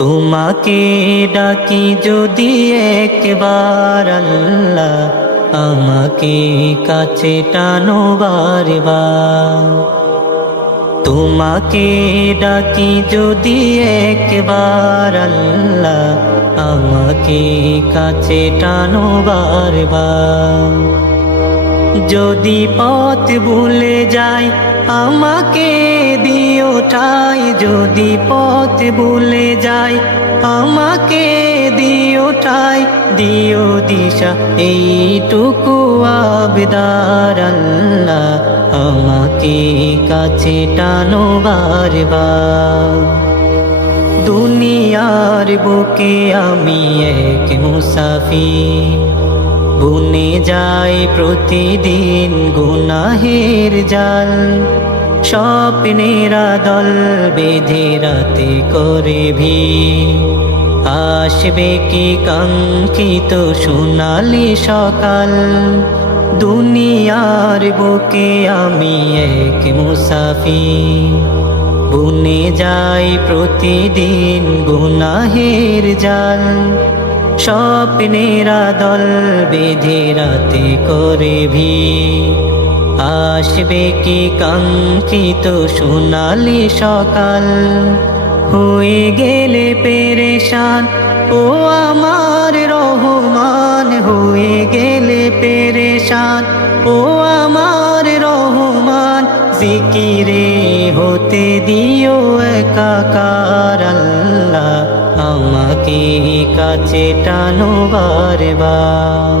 তোমাকে ডাকি যদি একবার আল্লাহ, আমাকে কাছে টানো বারবার। তোমাকে ডাকি যদি একবার আল্লাহ, আমাকে কাছে টানো বারবার। যদি পথ ভুলে যাই আমাকে দিও ঠাই, যদি পথ ভুলে যাই আমাকে দিও ঠাই, দিও দিশা এইটুকু আবদার আল্লাহ, আমাকে কাছে টানো বারবার। দুনিয়ার বুকে আমি এক মুসাফির, বুনে যাই প্রতিদিন গুনাহের জাল। স্বপ্নেরা দল বেঁধে রাতে করে ভিড়, আসবে কি কাঙ্ক্ষিত সোনালি সকাল। দুনিয়ার বুকে আমি এক মুসাফির, বুনে যাই প্রতিদিন গুনাহের জাল। স্বপ্নেরা দল বেঁধে রাতে করে ভিড়, আসবে কি কাঙ্ক্ষিত সোনালি সকাল। হয়ে গেলে পেরেশান ও আমার রহমান, হয়ে গেলে পেরেশান ও আমার রহমান। জিকিরে হতে দিও একাকার আল্লাহ, আমাকে কাছে টানো বারবার।